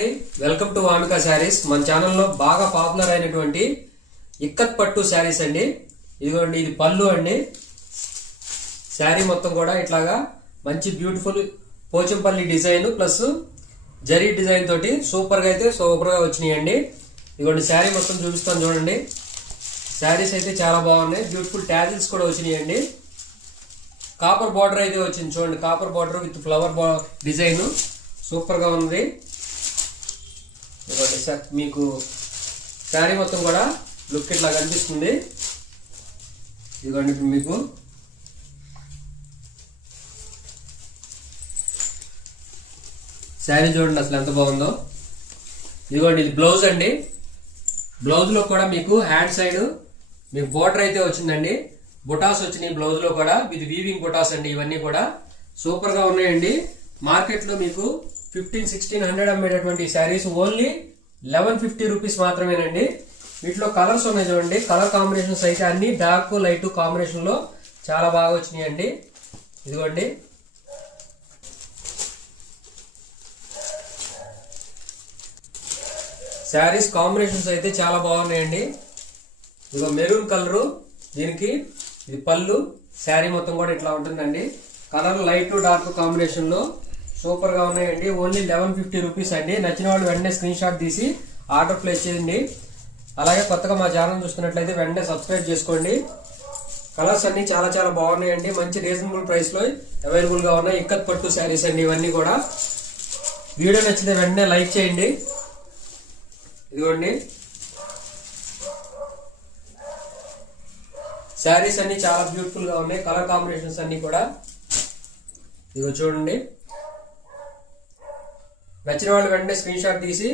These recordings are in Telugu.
Welcome to Vamika saris. మన ఛానల్లో బాగా పాపులర్ అయినటువంటి ఇక్కత్ పట్టు శారీస్ అండి. ఇదిగోండి, ఇది పళ్ళు అండి. శారీ మొత్తం కూడా ఇట్లాగా మంచి beautiful Pochampalli design plus zari design తోటి సూపర్ గా వచ్చినాయండి. ఇదిగోండి, శారీ మొత్తం చూపిస్తాను చూడండి. శారీస్ అయితే చాలా బాగున్నాయి. బ్యూటిఫుల్ ట్యాజిల్స్ కూడా వచ్చినాయండి. కాపర్ బార్డర్ అయితే వచ్చింది చూడండి. Copper border with flower design super గా ఉంది. మీకు శారీ మొత్తం కూడా లుక్ ఇట్లా కనిపిస్తుంది. ఇదిగోండి, ఇప్పుడు మీకు శారీ చూడండి అసలు ఎంత బాగుందో. ఇదిగోండి, ఇది బ్లౌజ్ అండి. బ్లౌజ్ లో కూడా మీకు హ్యాండ్ సైడ్ మీకు బోర్డర్ అయితే వచ్చిందండి. బుటాస్ వచ్చినాయి బ్లౌజ్ లో కూడా. ఇది వీవింగ్ బుటాస్ అండి. ఇవన్నీ కూడా సూపర్ గా ఉన్నాయండి. మార్కెట్ లో మీకు 1500-1600 అమ్మేటటువంటి శారీస్ ఓన్లీ 1150 రూపీస్ మాత్రమేనండి. వీటిలో కలర్స్ ఉన్నాయి చూడండి. కలర్ కాంబినేషన్స్ అయితే అన్ని డార్క్ లైట్ కాంబినేషన్ లో చాలా బాగా వచ్చినాయండి. ఇదిగోండి, శారీస్ కాంబినేషన్స్ అయితే చాలా బాగున్నాయండి. ఇదిగో మెరూన్ కలరు, దీనికి ఇది పళ్ళు. శారీ మొత్తం కూడా ఇట్లా ఉంటుందండి. కలర్ లైట్ డార్క్ కాంబినేషన్ లో సూపర్ గా ఉన్నాయండి. ఓన్లీ 1150 రూపీస్ అండి. నచ్చిన వాళ్ళు వెంటనే స్క్రీన్ షాట్ తీసి ఆర్డర్ ప్లేస్ చేయండి. అలాగే కొత్తగా మా ఛానల్ చూస్తున్నట్లయితే వెంటనే సబ్స్క్రైబ్ చేసుకోండి. కలర్స్ అన్ని చాలా చాలా బాగున్నాయండి. మంచి రీజనబుల్ ప్రైస్ లో అవైలబుల్ గా ఉన్నాయి. ఇక్కత్ పట్టు శారీస్ అండి ఇవన్నీ కూడా. వీడియో నచ్చితే వెంటనే లైక్ చేయండి. ఇదిగోండి, శారీస్ అన్ని చాలా బ్యూటిఫుల్ గా ఉన్నాయి. కలర్ కాంబినేషన్స్ అన్ని కూడా ఇదిగో చూడండి. నచ్చిన వాళ్ళు వెంటనే స్క్రీన్ షాట్ తీసి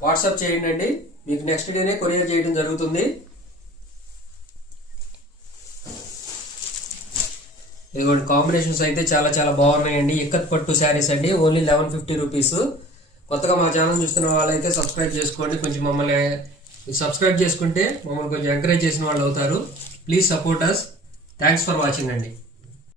వాట్సాప్ చేయండి అండి. మీకు నెక్స్ట్ డేనే కొరియర్ చేయడం జరుగుతుంది. ఇదిగోండి, కాంబినేషన్స్ అయితే చాలా చాలా బాగున్నాయండి. ఇక్కత్ పట్టు శారీస్ అండి. Only 1150 rupees. కొత్తగా మా ఛానల్ చూస్తున్న వాళ్ళైతే సబ్స్క్రైబ్ చేసుకోండి. కొంచెం మమ్మల్ని సబ్స్క్రైబ్ చేసుకుంటే మమ్మల్ని కొంచెం ఎంకరేజ్ చేసిన వాళ్ళు అవుతారు. Please support us. Thanks for watching అండి.